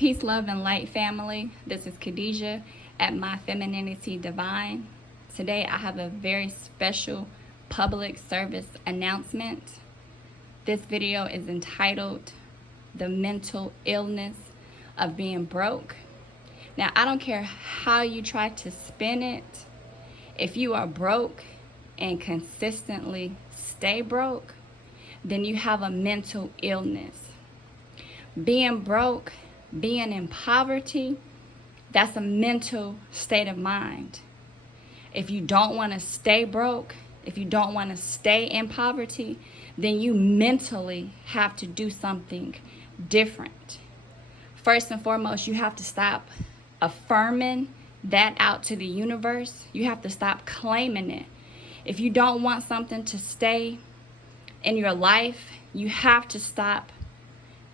Peace, love, and light, family. This is Khadeeja at My Femininity Divine. Today I have a very special public service announcement. This video is entitled The Mental Illness of Being Broke. Now, I don't care how you try to spin it. If you are broke and consistently stay broke, then you have a mental illness. Being broke, being in poverty, that's a mental state of mind. If you don't want to stay broke, if you don't want to stay in poverty, then you mentally have to do something different. First and foremost, you have to stop affirming that out to the universe. You have to stop claiming it. If you don't want something to stay in your life, you have to stop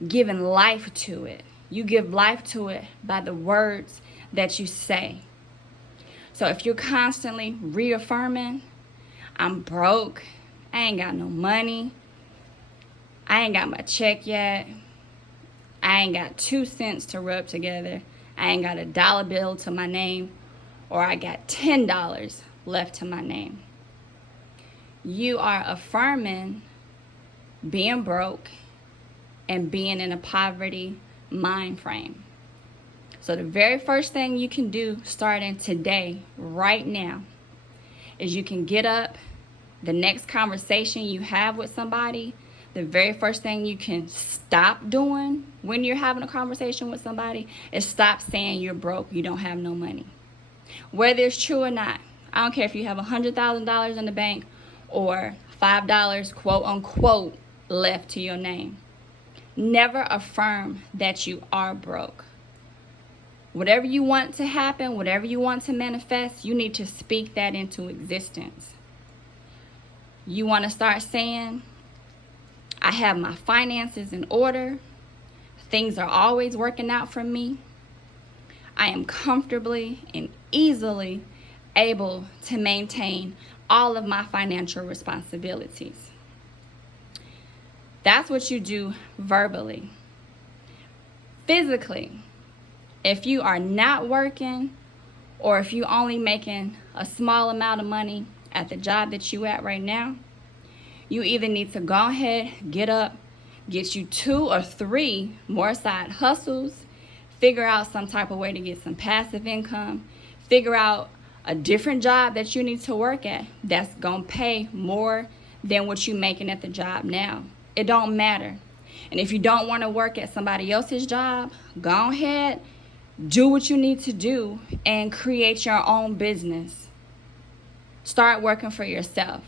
giving life to it. You give life to it by the words that you say. So if you're constantly reaffirming, I'm broke, I ain't got no money, I ain't got my check yet, I ain't got 2 cents to rub together, I ain't got a dollar bill to my name, or I got $10 left to my name. You are affirming being broke and being in a poverty mind frame. So the very first thing you can do starting today, right now, is you can get up. The next conversation you have with somebody, the very first thing you can stop doing when you're having a conversation with somebody is stop saying you're broke, you don't have no money. Whether it's true or not, I don't care if you have $100,000 in the bank or $5, quote unquote, left to your name. Never affirm that you are broke. Whatever you want to happen, whatever you want to manifest, you need to speak that into existence. You want to start saying, I have my finances in order. Things are always working out for me. I am comfortably and easily able to maintain all of my financial responsibilities. That's what you do verbally. Physically, if you are not working or if you only making a small amount of money at the job that you at right now, you either need to go ahead, get up, get you 2 or 3 more side hustles, figure out some type of way to get some passive income, figure out a different job that you need to work at that's gonna pay more than what you're making at the job now. It don't matter. And if you don't want to work at somebody else's job, go ahead, do what you need to do and create your own business. Start working for yourself.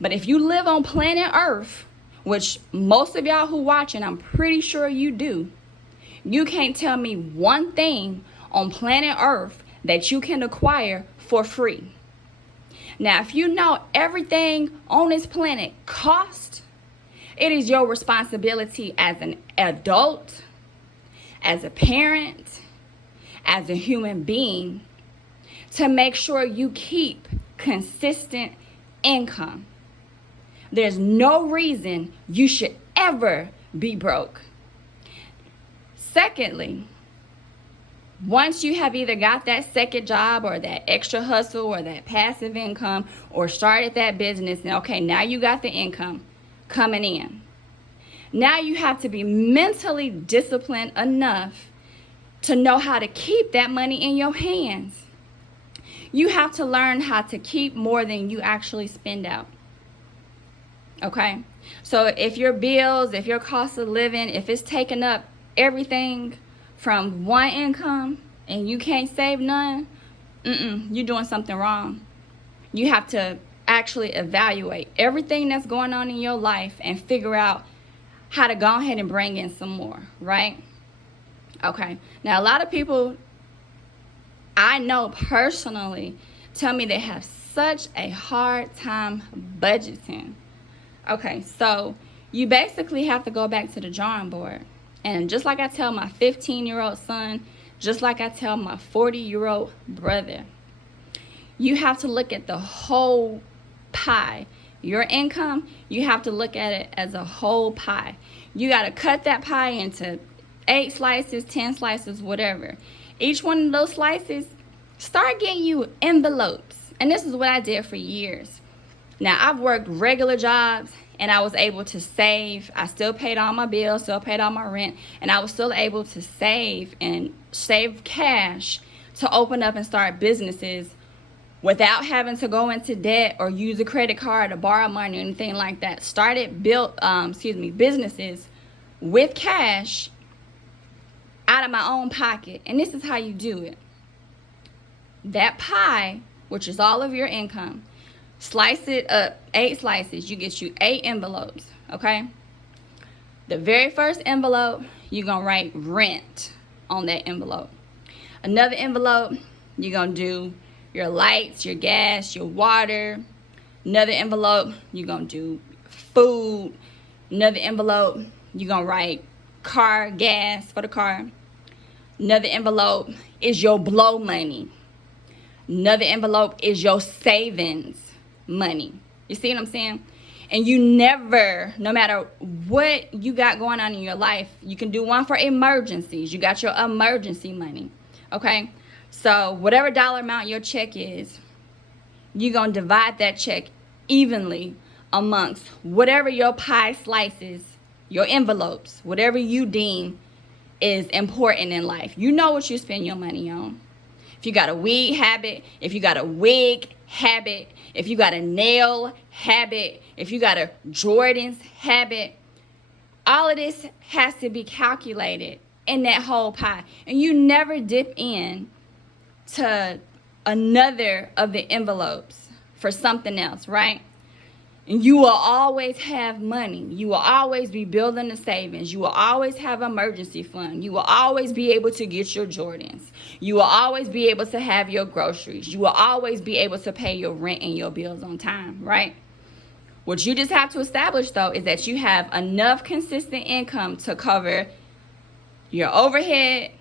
But if you live on planet Earth, which most of y'all who watching, I'm pretty sure you do, you can't tell me one thing on planet Earth that you can acquire for free. Now, if you know everything on this planet costs, it is your responsibility as an adult, as a parent, as a human being, to make sure you keep consistent income. There's no reason you should ever be broke. Secondly, once you have either got that second job or that extra hustle or that passive income or started that business, and okay, now you got the income coming in. Now you have to be mentally disciplined enough to know how to keep that money in your hands. You have to learn how to keep more than you actually spend out. Okay? So if your bills, if your cost of living, if it's taking up everything from one income and you can't save none, you're doing something wrong. You have to actually evaluate everything that's going on in your life and figure out how to go ahead and bring in some more, right? Okay. Now, a lot of people I know personally tell me they have such a hard time budgeting. Okay, so you basically have to go back to the drawing board. And just like I tell my 15-year-old son, just like I tell my 40-year-old brother, you have to look at the whole pie. Your income, you have to look at it as a whole pie. You got to cut that pie into 8 slices, 10 slices, whatever. Each one of those slices, start getting you envelopes. And this is what I did for years. Now, I've worked regular jobs and I was able to save. I still paid all my bills, still paid all my rent, and I was still able to save cash to open up and start businesses without having to go into debt or use a credit card or borrow money or anything like that. Businesses with cash out of my own pocket. And this is how you do it. That pie, which is all of your income, slice it up, 8 slices. You get you 8 envelopes, okay? The very first envelope, you're going to write rent on that envelope. Another envelope, you're going to do your lights, your gas, your water. Another envelope, you're going to do food. Another envelope, you're going to write car gas for the car. Another envelope is your blow money. Another envelope is your savings money. You see what I'm saying? And you never, no matter what you got going on in your life, you can do one for emergencies. You got your emergency money, okay? So whatever dollar amount your check is, you're going to divide that check evenly amongst whatever your pie slices, your envelopes, whatever you deem is important in life. You know what you spend your money on. If you got a weed habit, if you got a wig habit, if you got a nail habit, if you got a Jordan's habit, all of this has to be calculated in that whole pie. And you never dip in to another of the envelopes for something else, right? And you will always have money. You will always be building the savings. You will always have emergency fund. You will always be able to get your Jordans. You will always be able to have your groceries. You will always be able to pay your rent and your bills on time, right? What you just have to establish, though, is that you have enough consistent income to cover your overhead,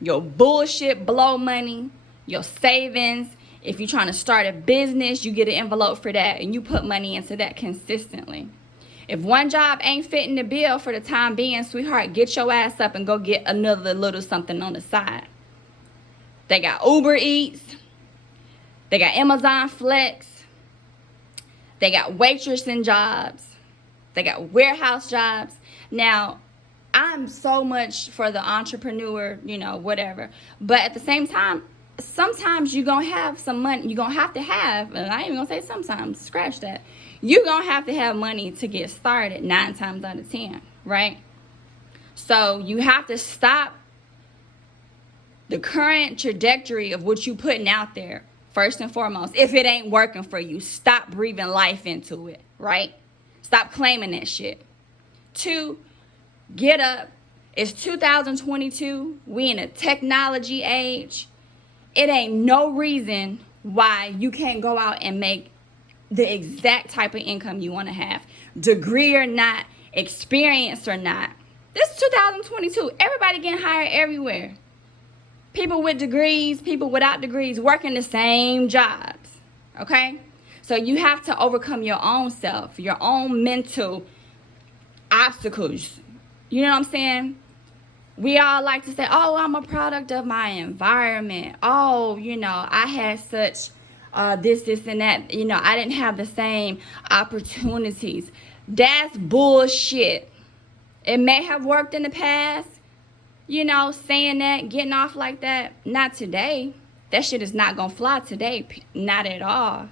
your bullshit blow money, your savings. If you're trying to start a business, you get an envelope for that and you put money into that consistently. If one job ain't fitting the bill for the time being, sweetheart, get your ass up and go get another little something on the side. They got Uber Eats. They got Amazon Flex. They got waitressing jobs. They got warehouse jobs. Now, I'm so much for the entrepreneur, whatever. But at the same time, sometimes you're going to have some money. You're going to have, and I ain't even going to say sometimes, scratch that. You're going to have money to get started 9 times out of 10, right? So you have to stop the current trajectory of what you're putting out there, first and foremost. If it ain't working for you, stop breathing life into it, right? Stop claiming that shit. 2, get up. It's 2022. We in a technology age. It ain't no reason why you can't go out and make the exact type of income you want to have. Degree or not, experience or not. This is 2022. Everybody getting hired everywhere. People with degrees, people without degrees, working the same jobs. Okay? So you have to overcome your own self, your own mental obstacles. You know what I'm saying? We all like to say, oh, I'm a product of my environment. Oh, I had such this, and that. I didn't have the same opportunities. That's bullshit. It may have worked in the past, saying that, getting off like that. Not today. That shit is not going to fly today. Not at all.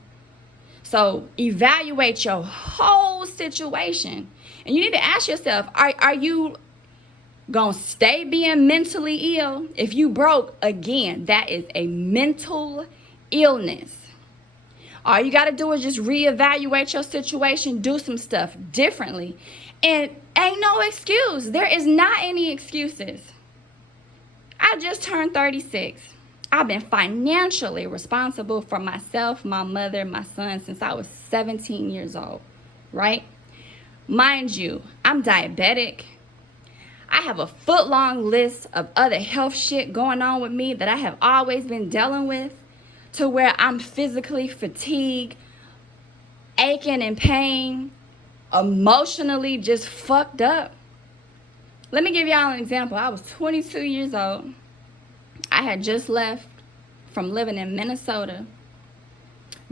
So evaluate your whole situation. And you need to ask yourself, are you gonna stay being mentally ill? If you broke, again, that is a mental illness. All you gotta do is just reevaluate your situation, do some stuff differently. And ain't no excuse. There is not any excuses. I just turned 36. I've been financially responsible for myself, my mother, my son since I was 17 years old, right? Mind you, I'm diabetic. I have a foot-long list of other health shit going on with me that I have always been dealing with, to where I'm physically fatigued, aching in pain, emotionally just fucked up. Let me give y'all an example. I was 22 years old. I had just left from living in Minnesota,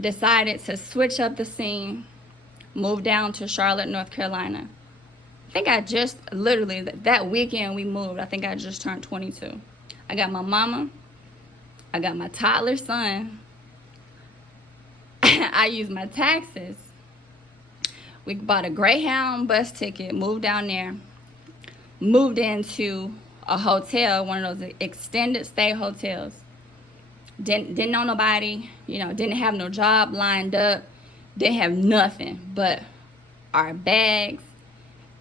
decided to switch up the scene, move down to Charlotte, North Carolina. I think I just, literally, that weekend we moved, I think I just turned 22. I got my mama, I got my toddler son, I used my taxes. We bought a Greyhound bus ticket, moved down there, moved into a hotel, one of those extended stay hotels. Didn't know nobody, didn't have no job lined up, didn't have nothing but our bags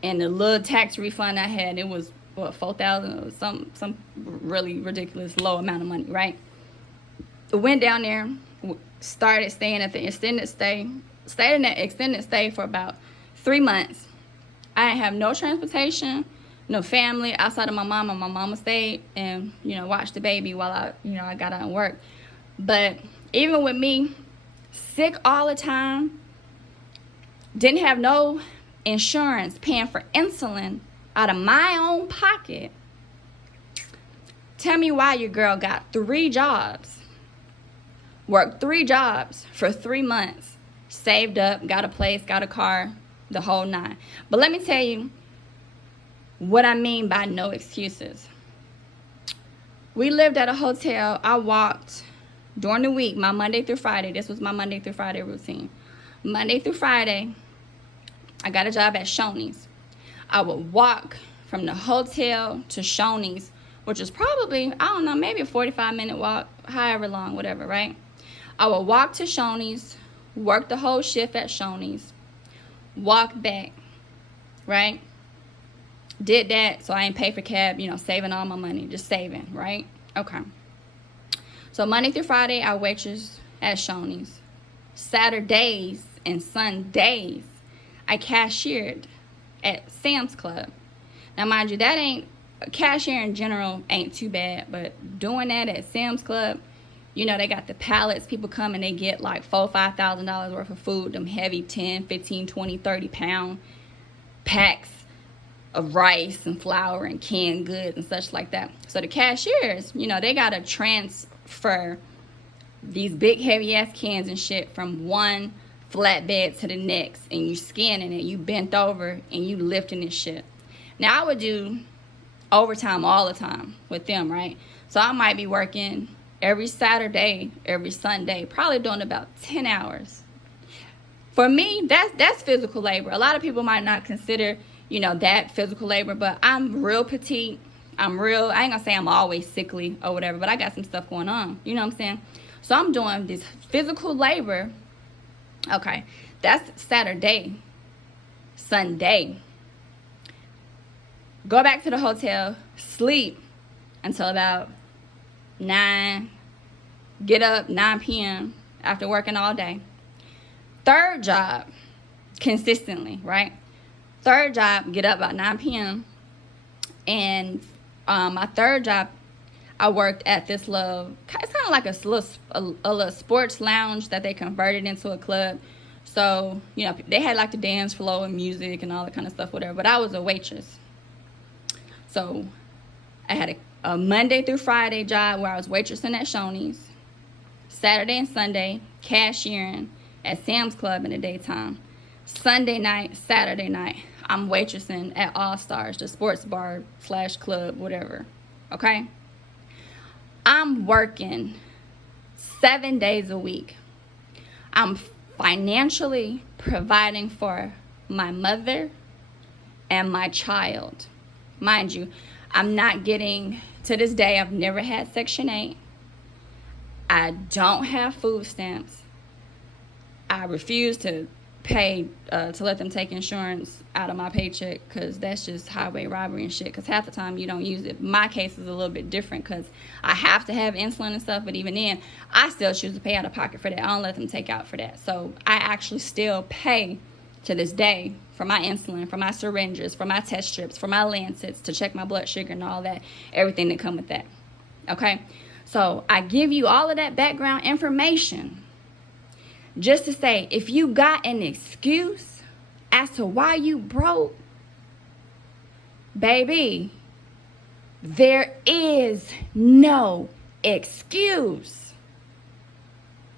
and the little tax refund I had. It was what, $4,000 or some really ridiculous low amount of money, right? Went down there, started staying at the extended stay, stayed in that extended stay for about 3 months. I didn't have no transportation, no family outside of my mama. My mama stayed and, watched the baby while I got out and work. But even with me, sick all the time, didn't have no insurance, paying for insulin out of my own pocket. Tell me why your girl got 3 jobs, worked 3 jobs for 3 months, saved up, got a place, got a car, the whole 9. But let me tell you what I mean by no excuses. We lived at a hotel. I walked during the week, my Monday through Friday. This was my Monday through Friday routine. Monday through Friday, I got a job at Shoney's. I would walk from the hotel to Shoney's, which is probably, I don't know, maybe a 45-minute walk, however long, whatever, right? I would walk to Shoney's, work the whole shift at Shoney's, walk back, right? Did that so I ain't pay for cab, saving all my money, just saving, right? Okay. So Monday through Friday, I waitress at Shoney's. Saturdays and Sundays, I cashiered at Sam's Club. Now, mind you, that ain't, cashier in general ain't too bad, but doing that at Sam's Club, they got the pallets. People come and they get like $4,000, $5,000 worth of food, them heavy 10, 15, 20, 30 pound packs of rice and flour and canned goods and such like that. So the cashiers, they got to transfer these big heavy ass cans and shit from one flatbed to the next, and you scanning it, you bent over and you lifting this shit. Now I would do overtime all the time with them, right? So I might be working every Saturday, every Sunday, probably doing about 10 hours. For me, that's physical labor. A lot of people might not consider, that physical labor, but I'm real petite. I ain't gonna say I'm always sickly or whatever, but I got some stuff going on. You know what I'm saying? So I'm doing this physical labor. Okay, that's Saturday. Sunday, go back to the hotel, sleep until about 9, get up 9 p.m. after working all day. Third job, consistently, right? Third job, get up about 9 p.m. And my third job, I worked at this little, it's kind of like a little sports lounge that they converted into a club. So, they had like the dance floor and music and all that kind of stuff, whatever. But I was a waitress. So I had a Monday through Friday job where I was waitressing at Shoney's. Saturday and Sunday, cashiering at Sam's Club in the daytime. Sunday night, Saturday night, I'm waitressing at All Stars, the sports bar / club, whatever. Okay? I'm working 7 days a week. I'm financially providing for my mother and my child. Mind you, I'm not getting, to this day, I've never had Section 8. I don't have food stamps. I refuse to pay to let them take insurance out of my paycheck, because that's just highway robbery and shit, because half the time you don't use it. My case is a little bit different because I have to have insulin and stuff, but even then I still choose to pay out of pocket for that. I don't let them take out for that. So I actually still pay to this day for my insulin, for my syringes, for my test strips, for my lancets to check my blood sugar and all that, everything that come with that. Okay, so I give you all of that background information just to say, if you got an excuse as to why you broke, Baby, there is no excuse.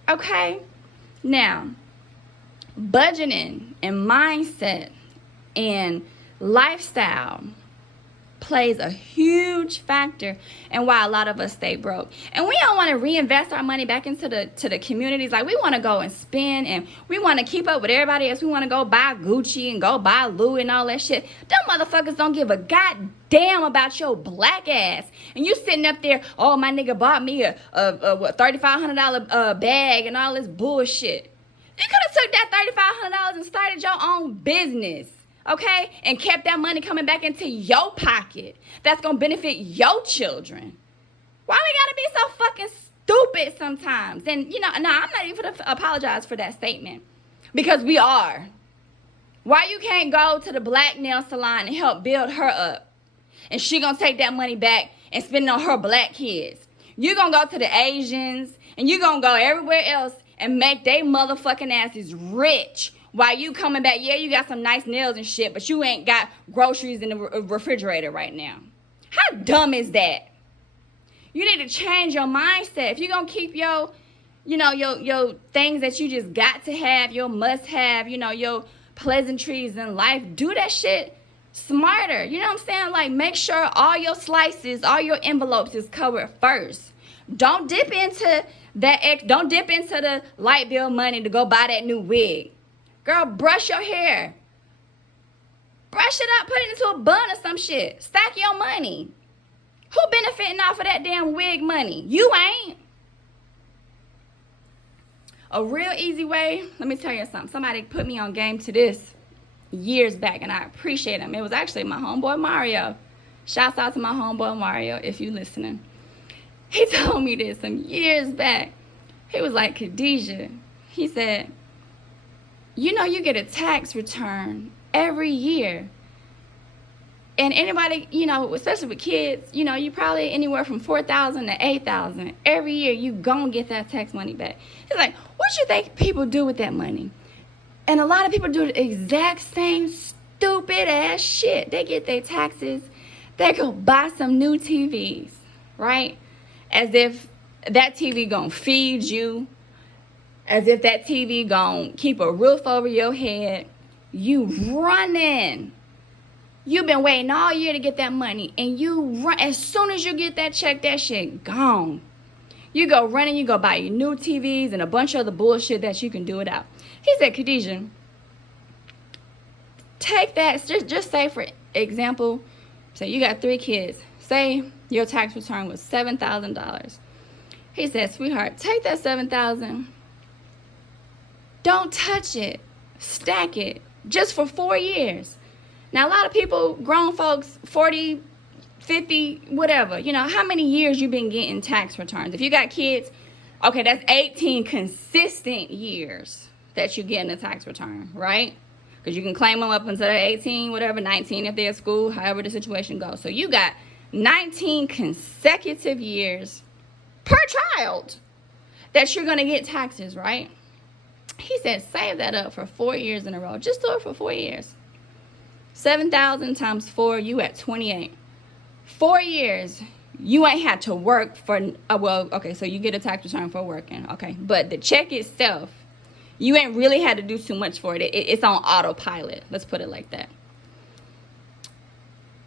Okay? Now, budgeting and mindset and lifestyle plays a huge factor in why a lot of us stay broke. And we don't want to reinvest our money back into the communities. Like, we want to go and spend, and we want to keep up with everybody else. We want to go buy Gucci and go buy Louis and all that shit. Them motherfuckers don't give a goddamn about your black ass. And you sitting up there, oh, my nigga bought me a $3,500 bag and all this bullshit. You could have took that $3,500 and started your own business. Okay? And kept that money coming back into your pocket. That's going to benefit your children. Why we got to be so fucking stupid sometimes? And, no, I'm not even going to apologize for that statement. Because we are. Why you can't go to the black nail salon and help build her up? And she going to take that money back and spend it on her black kids. You going to go to the Asians and you going to go everywhere else and make they motherfucking asses rich. While you coming back, yeah, you got some nice nails and shit, but you ain't got groceries in the refrigerator right now. How dumb is that? You need to change your mindset. If you're going to keep your things that you just got to have, your must have, your pleasantries in life, do that shit smarter. You know what I'm saying? Like, make sure all your slices, all your envelopes is covered first. Don't dip into the light bill money to go buy that new wig. Girl, brush your hair. Brush it up, put it into a bun or some shit. Stack your money. Who benefiting off of that damn wig money? You ain't. A real easy way, let me tell you something. Somebody put me on game to this years back, and I appreciate him. It was actually my homeboy Mario. Shouts out to my homeboy Mario, if you listening. He told me this some years back. He was like, Khadeeja, he said, you get a tax return every year. And anybody, especially with kids, you probably anywhere from $4,000 to $8,000. Every year, you gonna get that tax money back. He's like, what you think people do with that money? And a lot of people do the exact same stupid ass shit. They get their taxes, they go buy some new TVs, right? As if that TV gonna feed you. As if that TV gon' keep a roof over your head. You running. You've been waiting all year to get that money. And you run. As soon as you get that check, that shit gone. You go running. You go buy your new TVs and a bunch of other bullshit that you can do without. He said, Khadeeja, take that. Just say, for example, say you got 3 kids. Say your tax return was $7,000. He said, sweetheart, take that $7,000. Don't touch it. Stack it. Just for 4 years. Now, a lot of people, grown folks, 40, 50, whatever. How many years you been getting tax returns? If you got kids, okay, that's 18 consistent years that you get in a tax return, right? Because you can claim them up until they're 18, whatever, 19 if they're at school, however the situation goes. So you got 19 consecutive years per child that you're going to get taxes, right? He said, save that up for 4 years in a row. Just do it for 4 years. 7,000 times 4, you at 28. 4 years, you ain't had to work for, so you get a tax return for working, okay. But the check itself, you ain't really had to do too much for it. It's on autopilot. Let's put it like that.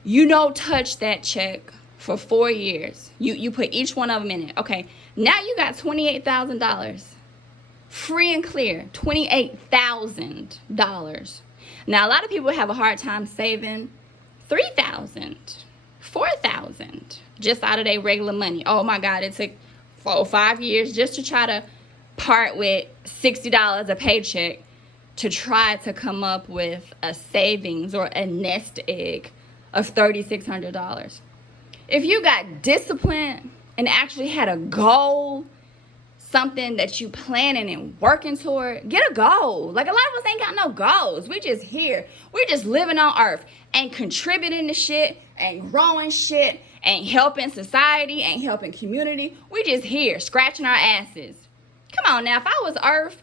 You don't touch that check for 4 years. You put each one of them in it. Okay, now you got $28,000. Free and clear, $28,000. Now, a lot of people have a hard time saving $3,000, $4,000 just out of their regular money. Oh my God, it took 4 or 5 years just to try to part with $60 a paycheck to try to come up with a savings or a nest egg of $3,600. If you got discipline and actually had a goal, something that you planning and working toward, get a goal. Like, a lot of us ain't got no goals. We just here. We're just living on earth and contributing to shit and growing shit and helping society and helping community. We just here scratching our asses. Come on now, if I was earth,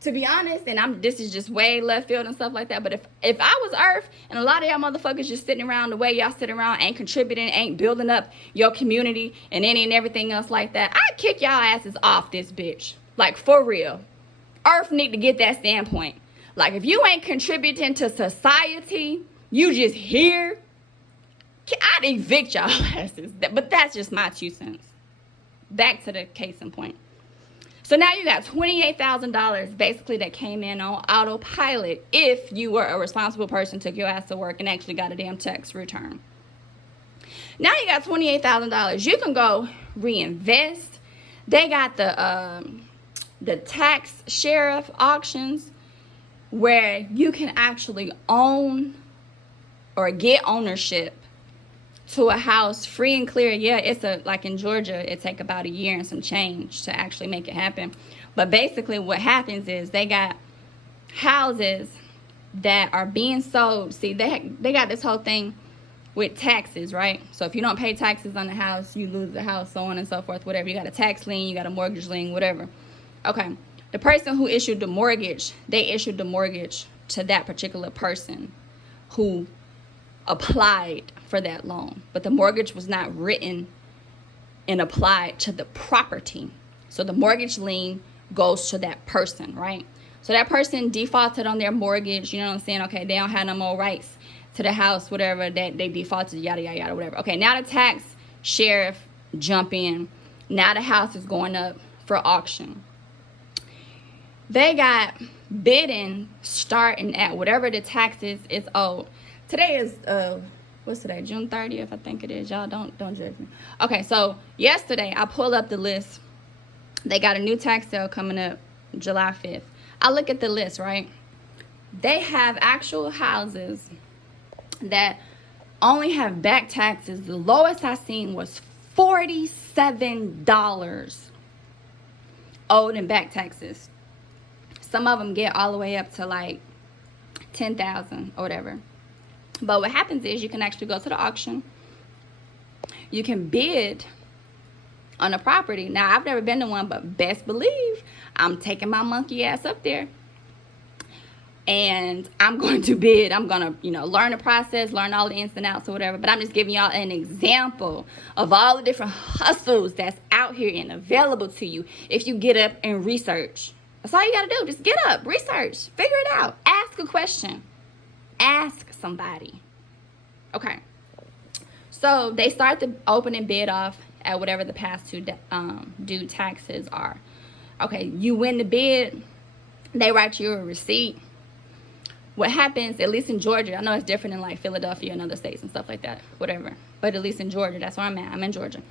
to be honest, and this is just way left field and stuff like that, but if I was Earth and a lot of y'all motherfuckers just sitting around the way y'all sit around, ain't contributing, ain't building up your community and any and everything else like that, I'd kick y'all asses off this bitch. Like, for real. Earth need to get that standpoint. Like, if you ain't contributing to society, you just here, I'd evict y'all asses. But that's just my 2 cents. Back to the case in point. So now you got $28,000 basically that came in on autopilot if you were a responsible person, took your ass to work, and actually got a damn tax return. Now you got $28,000. You can go reinvest. They got the tax sheriff auctions where you can actually own or get ownership to a house free and clear. Yeah, it's like in Georgia, it take about a year and some change to actually make it happen. But basically what happens is they got houses that are being sold. See, they got this whole thing with taxes, right? So if you don't pay taxes on the house, you lose the house, so on and so forth, whatever. You got a tax lien, you got a mortgage lien, whatever. Okay, the person who issued the mortgage, they issued the mortgage to that particular person who applied for that loan, but the mortgage was not written and applied to the property. So the mortgage lien goes to that person, right? So that person defaulted on their mortgage, you know what I'm saying? Okay, they don't have no more rights to the house, whatever, that they defaulted, yada, yada, yada, whatever. Okay, now the tax sheriff jump in. Now the house is going up for auction. They got bidding starting at whatever the taxes is owed. Today is, what's today? June 30th, I think it is. Y'all don't judge me. Okay, so yesterday I pulled up the list. They got a new tax sale coming up July 5th. I look at the list, right? They have actual houses that only have back taxes. The lowest I seen was $47 owed in back taxes. Some of them get all the way up to like $10,000 or whatever. But what happens is you can actually go to the auction. You can bid on a property. Now, I've never been to one, but best believe I'm taking my monkey ass up there. And I'm going to bid. I'm going to, learn the process, learn all the ins and outs or whatever. But I'm just giving y'all an example of all the different hustles that's out here and available to you if you get up and research. That's all you got to do. Just get up, research, figure it out, ask a question. Ask somebody. Okay. So they start the opening bid off at whatever the past due taxes are. Okay, you win the bid. They write you a receipt. What happens, at least in Georgia, I know it's different in like Philadelphia and other states and stuff like that, whatever. But at least in Georgia, that's where I'm at. I'm in Georgia.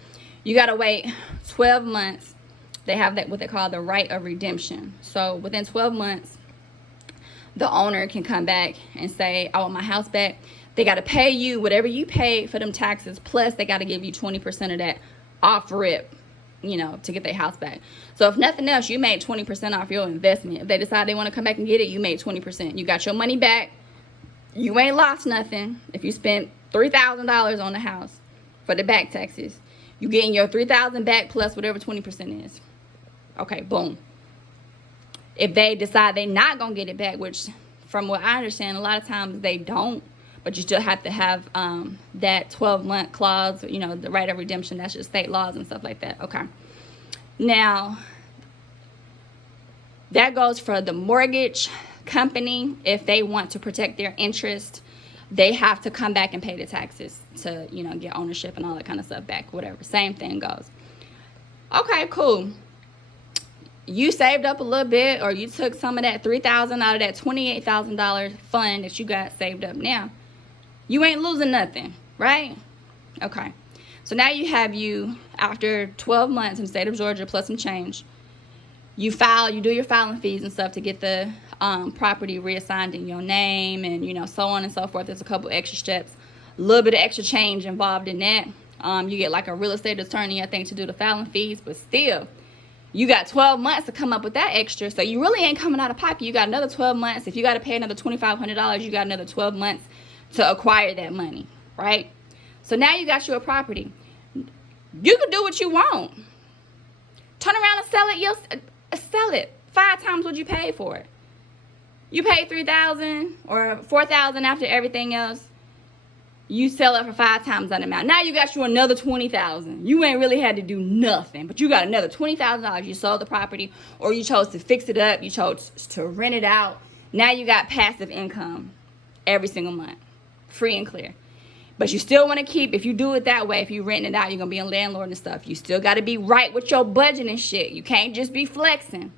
You got to wait 12 months. They have that what they call the right of redemption. So within 12 months, the owner can come back and say, I want my house back. They got to pay you whatever you paid for them taxes, plus they got to give you 20% of that off rip, to get their house back. So if nothing else, you made 20% off your investment. If they decide they want to come back and get it, you made 20%. You got your money back. You ain't lost nothing. If you spent $3,000 on the house for the back taxes, you getting your $3,000 back plus whatever 20% is. Okay, boom. If they decide they're not going to get it back, which from what I understand, a lot of times they don't, but you still have to have that 12-month clause, the right of redemption. That's just state laws and stuff like that. Okay. Now, that goes for the mortgage company. If they want to protect their interest, they have to come back and pay the taxes to, get ownership and all that kind of stuff back, whatever. Same thing goes. Okay, cool. You saved up a little bit, or you took some of that $3,000 out of that $28,000 fund that you got saved up now. You ain't losing nothing, right? Okay. So now after 12 months in the state of Georgia plus some change, you do your filing fees and stuff to get the property reassigned in your name and, so on and so forth. There's a couple extra steps, a little bit of extra change involved in that. You get like a real estate attorney, I think, to do the filing fees, but still, you got 12 months to come up with that extra, so you really ain't coming out of pocket. You got another 12 months. If you got to pay another $2,500, you got another 12 months to acquire that money, right? So now you got your property. You can do what you want. Turn around and sell it. Sell it. 5 times what you paid for it. You paid $3,000 or $4,000 after everything else. You sell it for 5 times that amount. Now you got you another $20,000. You ain't really had to do nothing, but you got another $20,000. You sold the property, or you chose to fix it up. You chose to rent it out. Now you got passive income every single month, free and clear. But you still want to keep, if you do it that way, if you rent it out, you're going to be a landlord and stuff. You still got to be right with your budget and shit. You can't just be flexing.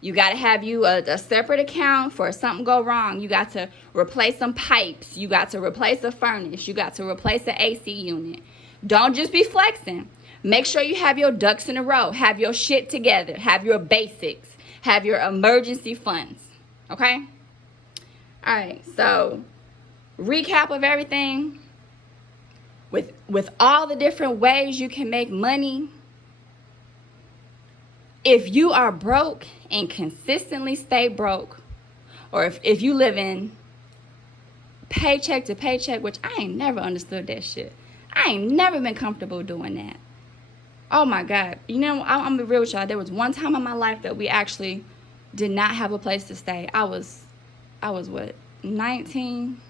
You got to have you a separate account for if something go wrong. You got to replace some pipes. You got to replace a furnace. You got to replace the AC unit. Don't just be flexing. Make sure you have your ducks in a row. Have your shit together. Have your basics. Have your emergency funds. Okay? All right. So, recap of everything. With all the different ways you can make money, if you are broke and consistently stay broke, or if you live in paycheck to paycheck, which I ain't never understood that shit. I ain't never been comfortable doing that. Oh my God. You know, I'm gonna be real with y'all. There was one time in my life that we actually did not have a place to stay. I was what, 19?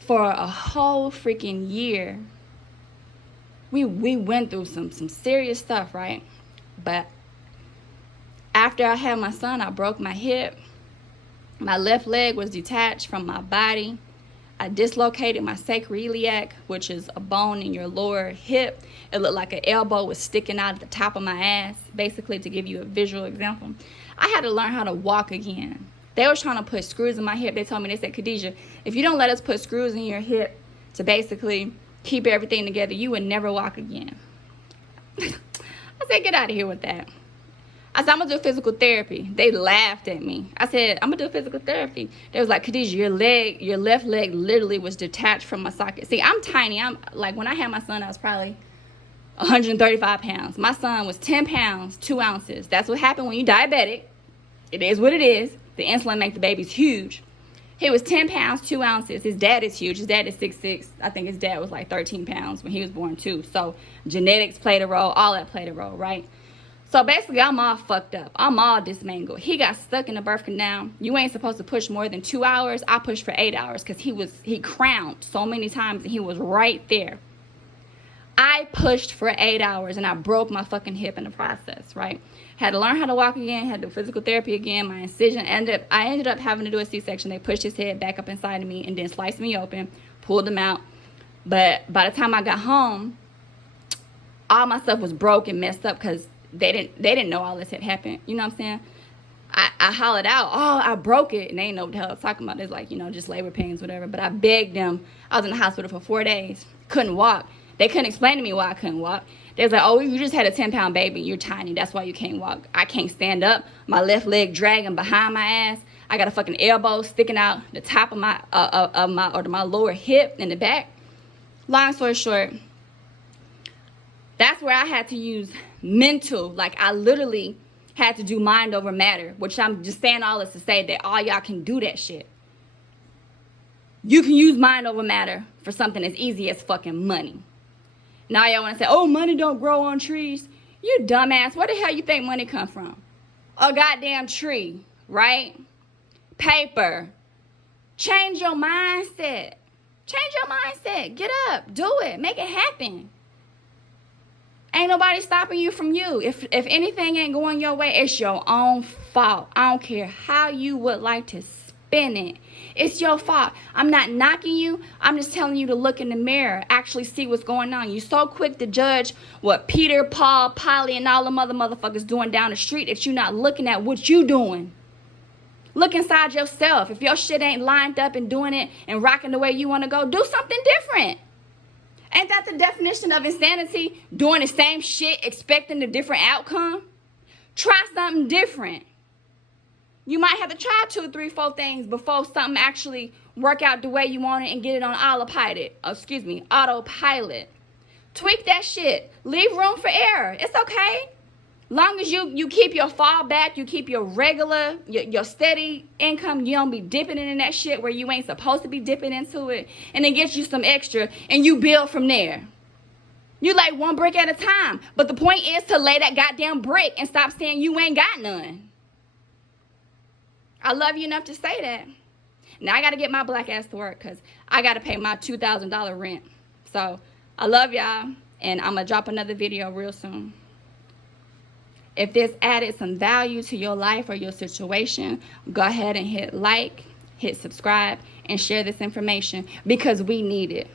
For a whole freaking year, we went through some serious stuff, right? But after I had my son, I broke my hip. My left leg was detached from my body. I dislocated my sacroiliac, which is a bone in your lower hip. It looked like an elbow was sticking out at the top of my ass, basically, to give you a visual example. I had to learn how to walk again. They were trying to put screws in my hip. They told me, they said, Khadeeja, if you don't let us put screws in your hip to basically keep everything together, you would never walk again. I said, get out of here with that. I said, I'm going to do physical therapy. They laughed at me. I said, I'm going to do physical therapy. They was like, Khadeeja, your left leg literally was detached from my socket. See, I'm tiny. I'm like, when I had my son, I was probably 135 pounds. My son was 10 pounds, 2 ounces. That's what happened when you're diabetic. It is what it is. The insulin makes the babies huge. He was 10 pounds, 2 ounces. His dad is huge. His dad is 6'6". I think his dad was like 13 pounds when he was born too. So genetics played a role. All that played a role, right? So basically, I'm all fucked up. I'm all dismangled. He got stuck in the birth canal. You ain't supposed to push more than 2 hours. I pushed for 8 hours because he crowned so many times and he was right there. I pushed for 8 hours and I broke my fucking hip in the process, right? Had to learn how to walk again, had to do physical therapy again. My incision I ended up having to do a C-section. They pushed his head back up inside of me and then sliced me open, pulled him out. But by the time I got home, all my stuff was broke and messed up because they didn't know all this had happened. You know what I'm saying? I hollered out, oh, I broke it. And they didn't know what the hell I was talking about. It's like, you know, just labor pains, whatever. But I begged them. I was in the hospital for 4 days. Couldn't walk. They couldn't explain to me why I couldn't walk. They was like, oh, you just had a 10-pound baby. You're tiny. That's why you can't walk. I can't stand up. My left leg dragging behind my ass. I got a fucking elbow sticking out the top of my lower hip in the back. Long story short, that's where I had to use mental. Like, I literally had to do mind over matter, which I'm just saying all this to say that all y'all can do that shit. You can use mind over matter for something as easy as fucking money. Now y'all want to say, oh, money don't grow on trees. You dumbass. Where the hell you think money come from? A goddamn tree, right? Paper. Change your mindset. Change your mindset. Get up. Do it. Make it happen. Ain't nobody stopping you from you. If anything ain't going your way, it's your own fault. I don't care how you would like to spin it. It's your fault. I'm not knocking you. I'm just telling you to look in the mirror. Actually see what's going on. You so quick to judge what Peter, Paul, Polly, and all them other motherfuckers doing down the street that you're not looking at what you doing. Look inside yourself. If your shit ain't lined up and doing it and rocking the way you want to go, do something different. Ain't that the definition of insanity? Doing the same shit, expecting a different outcome? Try something different. You might have to try 2, 3, 4 things before something actually work out the way you want it and get it on autopilot. Tweak that shit. Leave room for error. It's okay. Long as you keep your fallback, you keep your regular, your steady income, you don't be dipping in that shit where you ain't supposed to be dipping into it, and it gets you some extra, and you build from there. You lay one brick at a time. But the point is to lay that goddamn brick and stop saying you ain't got none. I love you enough to say that. Now I got to get my black ass to work because I got to pay my $2,000 rent. So I love y'all, and I'm going to drop another video real soon. If this added some value to your life or your situation, go ahead and hit like, hit subscribe, and share this information because we need it.